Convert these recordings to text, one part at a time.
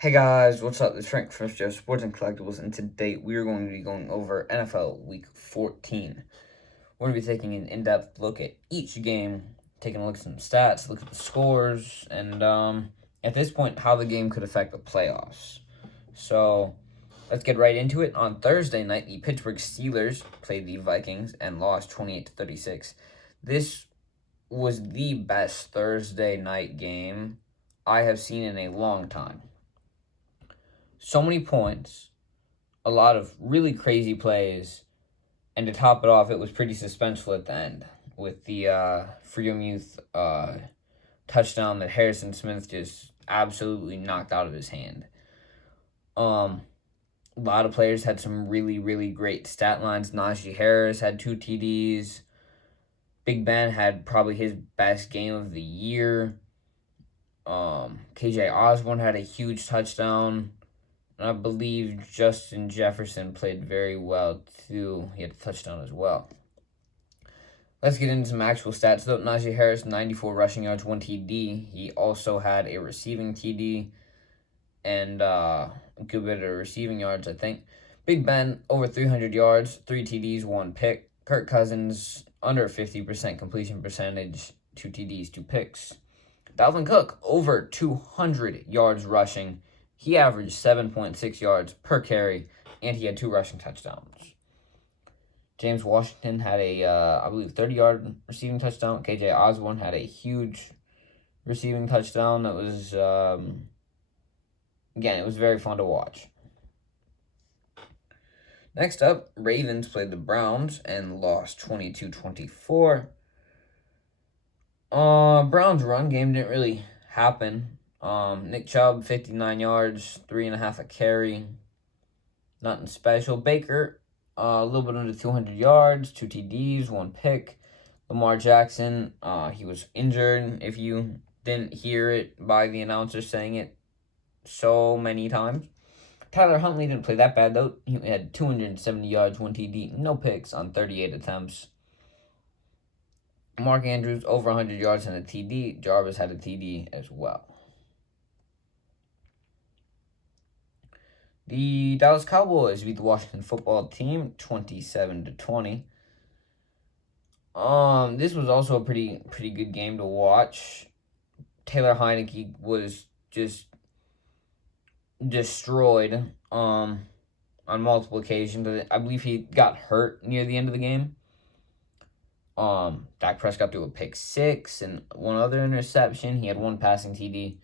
Hey guys, what's up? This is Frank from Joe Sports and Collectibles, and today we are going to be going over NFL Week 14. We're going to be taking an in-depth look at each game, taking a look at some stats, look at the scores, and at this point, how the game could affect the playoffs. So let's get right into it. On Thursday night, the Pittsburgh Steelers played the Vikings and lost 28-36. This was the best Thursday night game I have seen in a long time. So many points, a lot of really crazy plays, and to top it off, it was pretty suspenseful at the end with the Freedom Youth touchdown that Harrison Smith just absolutely knocked out of his hand. A lot of players had some really, really great stat lines. Najee Harris had 2 TDs. Big Ben had probably his best game of the year. KJ Osborne had a huge touchdown. I believe Justin Jefferson played very well, too. He had a touchdown as well. Let's get into some actual stats, though. Najee Harris, 94 rushing yards, 1 TD. He also had a receiving TD and a good bit of receiving yards, I think. Big Ben, over 300 yards, 3 TDs, 1 pick. Kirk Cousins, under 50% completion percentage, 2 TDs, 2 picks. Dalvin Cook, over 200 yards rushing. He averaged 7.6 yards per carry, and he had 2 rushing touchdowns. James Washington had a, I believe, 30-yard receiving touchdown. KJ Osborne had a huge receiving touchdown. That was, again, it was very fun to watch. Next up, Ravens played the Browns and lost 22-24. Browns' run game didn't really happen. Nick Chubb, 59 yards, 3.5 a carry. Nothing special. Baker, a little bit under 200 yards, 2 TDs, 1 pick. Lamar Jackson, he was injured. If you didn't hear it by the announcer saying it so many times. Tyler Huntley didn't play that bad, though. He had 270 yards, 1 TD, no picks on 38 attempts. Mark Andrews, over 100 yards and a TD. Jarvis had a TD as well. The Dallas Cowboys beat the Washington football team 27-20. This was also a pretty good game to watch. Taylor Heineke was just destroyed on multiple occasions. I believe he got hurt near the end of the game. Dak Prescott threw a pick 6 and 1 other interception. He had 1 passing TD.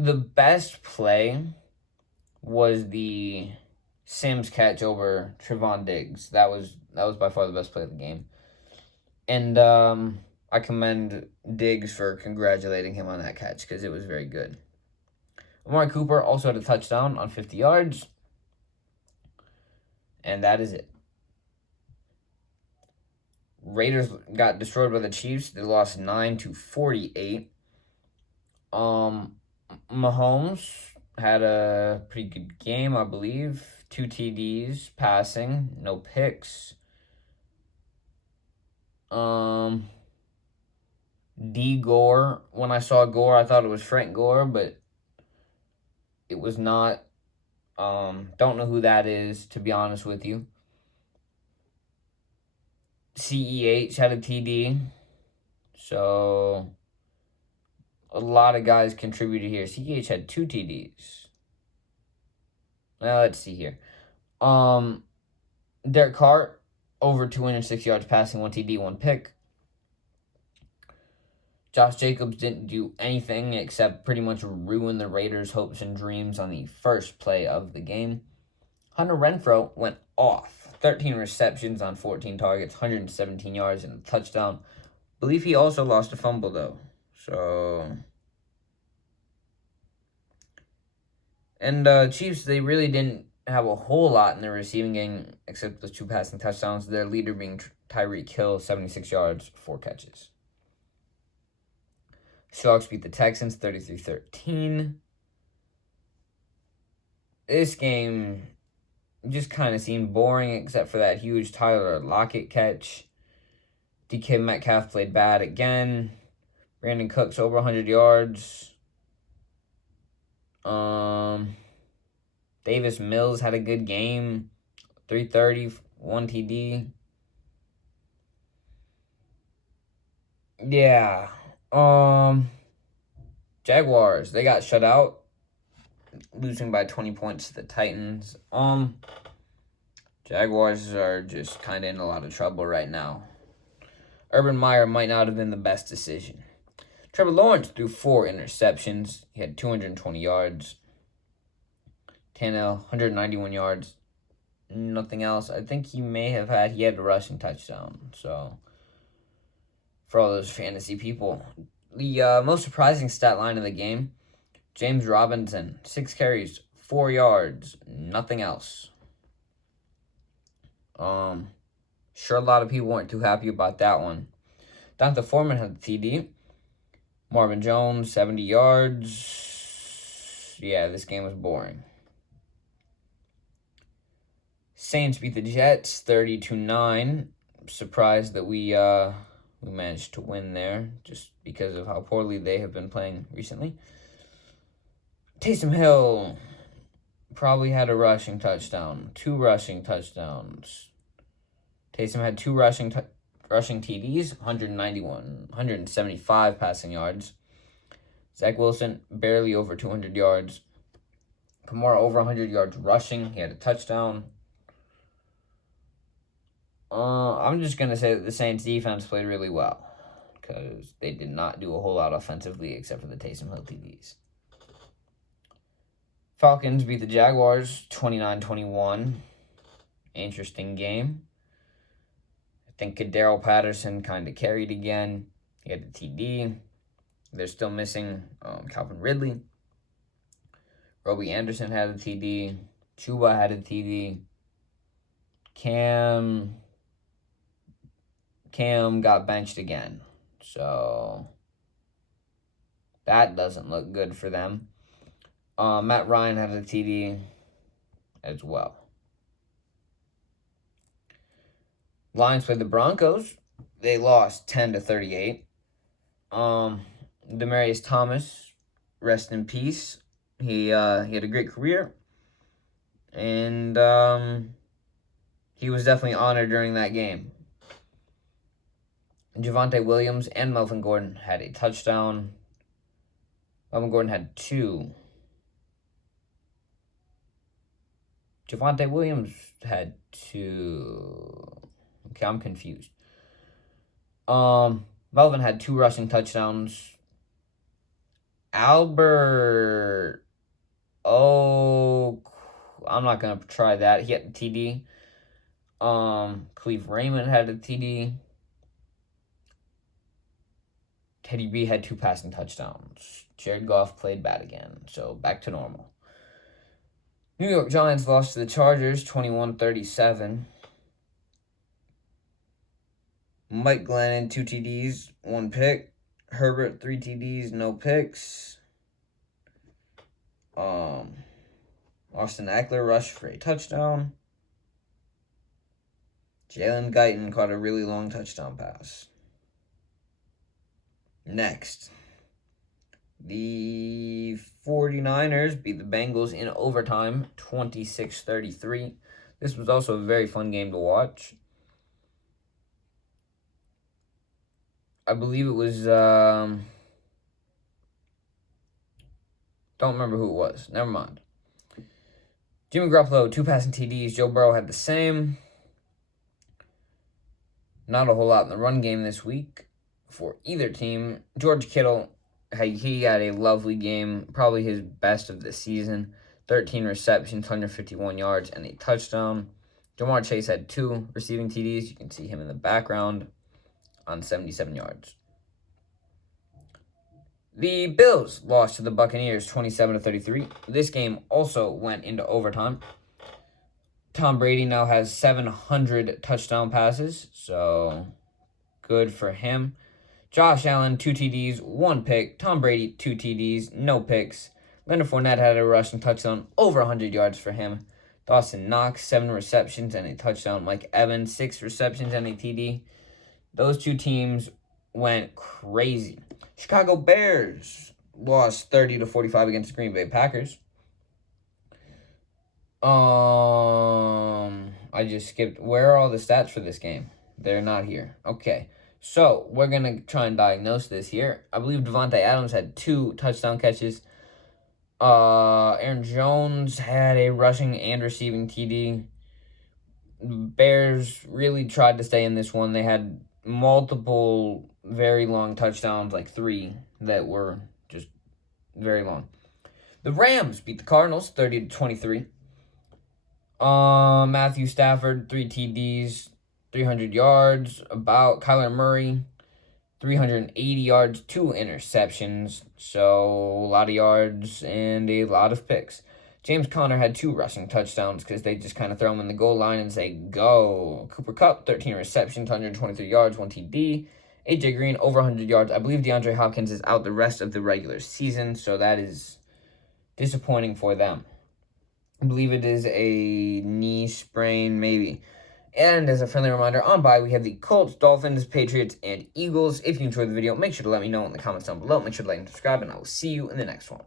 The best play was the Sims catch over Trevon Diggs. That was by far the best play of the game. And I commend Diggs for congratulating him on that catch because it was very good. Amari Cooper also had a touchdown on 50 yards. And that is it. Raiders got destroyed by the Chiefs. They lost 9-48. Mahomes had a pretty good game, I believe. 2 TDs, passing, no picks. D. Gore. When I saw Gore, I thought it was Frank Gore, but it was not. Don't know who that is, to be honest with you. CEH had a TD. So a lot of guys contributed here. CEH had 2 TDs. Now let's see here. Derek Carr, over 206 yards passing, 1 TD, 1 pick. Josh Jacobs didn't do anything except pretty much ruin the Raiders' hopes and dreams on the first play of the game. Hunter Renfrow went off. 13 receptions on 14 targets, 117 yards, and a touchdown. Believe he also lost a fumble, though. And Chiefs, they really didn't have a whole lot in their receiving game except the 2 passing touchdowns. Their leader being Tyreek Hill, 76 yards, 4 catches. Seahawks beat the Texans 33-13. This game just kind of seemed boring except for that huge Tyler Lockett catch. DK Metcalf played bad again. Brandon Cooks over 100 yards. Davis Mills had a good game. 330, 1 TD. Yeah. Jaguars, they got shut out, losing by 20 points to the Titans. Jaguars are just kind of in a lot of trouble right now. Urban Meyer might not have been the best decision. Trevor Lawrence threw 4 interceptions. He had 220 yards. Tannehill, 191 yards. Nothing else. I think he had a rushing touchdown. So, for all those fantasy people. The most surprising stat line of the game, James Robinson, 6 carries, 4 yards, nothing else. Sure, a lot of people weren't too happy about that one. Donta Foreman had the TD. Marvin Jones, 70 yards. Yeah, this game was boring. Saints beat the Jets 30-9. Surprised that we managed to win there just because of how poorly they have been playing recently. Taysom Hill probably had a rushing touchdown. 2 rushing touchdowns. Taysom had 2 rushing TDs, 175 passing yards. Zach Wilson barely over 200 yards. Kamara over 100 yards rushing. He had a touchdown. I'm just going to say that the Saints defense played really well because they did not do a whole lot offensively except for the Taysom Hill TDs. Falcons beat the Jaguars 29-21. Interesting game. I think Kadero Patterson kind of carried again. He had the TD. They're still missing Calvin Ridley. Robbie Anderson had a TD. Chuba had a TD. Cam got benched again. So that doesn't look good for them. Matt Ryan had a TD as well. Lions played the Broncos. They lost 10-38. Demaryius Thomas, rest in peace. He had a great career. And he was definitely honored during that game. Javonte Williams and Melvin Gordon had a touchdown. Melvin Gordon had 2. Javonte Williams had 2. Okay, I'm confused. Melvin had 2 rushing touchdowns. Albert, I'm not going to try that. He had a TD. Khalif Raymond had a TD. Teddy B had 2 passing touchdowns. Jared Goff played bad again, so back to normal. New York Giants lost to the Chargers 21-37. Mike Glennon, 2 TDs, 1 pick. Herbert, 3 TDs, no picks. Austin Eckler rushed for a touchdown. Jalen Guyton caught a really long touchdown pass. Next, the 49ers beat the Bengals in overtime, 26-33. This was also a very fun game to watch. I believe it was, don't remember who it was. Never mind. Jimmy Garoppolo, 2 passing TDs. Joe Burrow had the same. Not a whole lot in the run game this week for either team. George Kittle, he had a lovely game, probably his best of the season. 13 receptions, 151 yards, and a touchdown. Jamar Chase had 2 receiving TDs. You can see him in the background on 77 yards. The Bills lost to the Buccaneers 27-33. This game also went into overtime. Tom Brady now has 700 touchdown passes, so good for him. Josh Allen, 2 TDs, 1 pick. Tom Brady, 2 TDs, no picks. Leonard Fournette had a rushing touchdown, over 100 yards for him. Dawson Knox, 7 receptions and a touchdown. Mike Evans, 6 receptions and a TD. Those 2 teams went crazy. Chicago Bears lost 30-45 against the Green Bay Packers. I just skipped. Where are all the stats for this game? They're not here. Okay. So, we're going to try and diagnose this here. I believe Devontae Adams had 2 touchdown catches. Aaron Jones had a rushing and receiving TD. Bears really tried to stay in this one. They had multiple very long touchdowns, like 3 that were just very long. The Rams beat the Cardinals 30-23. Matthew Stafford, 3 TDs, 300 yards. About Kyler Murray, 380 yards, 2 interceptions. So, a lot of yards and a lot of picks. James Conner had 2 rushing touchdowns because they just kind of throw him in the goal line and say, go. Cooper Kupp, 13 receptions, 123 yards, 1 TD. AJ Green, over 100 yards. I believe DeAndre Hopkins is out the rest of the regular season, so that is disappointing for them. I believe it is a knee sprain, maybe. And as a friendly reminder, on bye, we have the Colts, Dolphins, Patriots, and Eagles. If you enjoyed the video, make sure to let me know in the comments down below. Make sure to like and subscribe, and I will see you in the next one.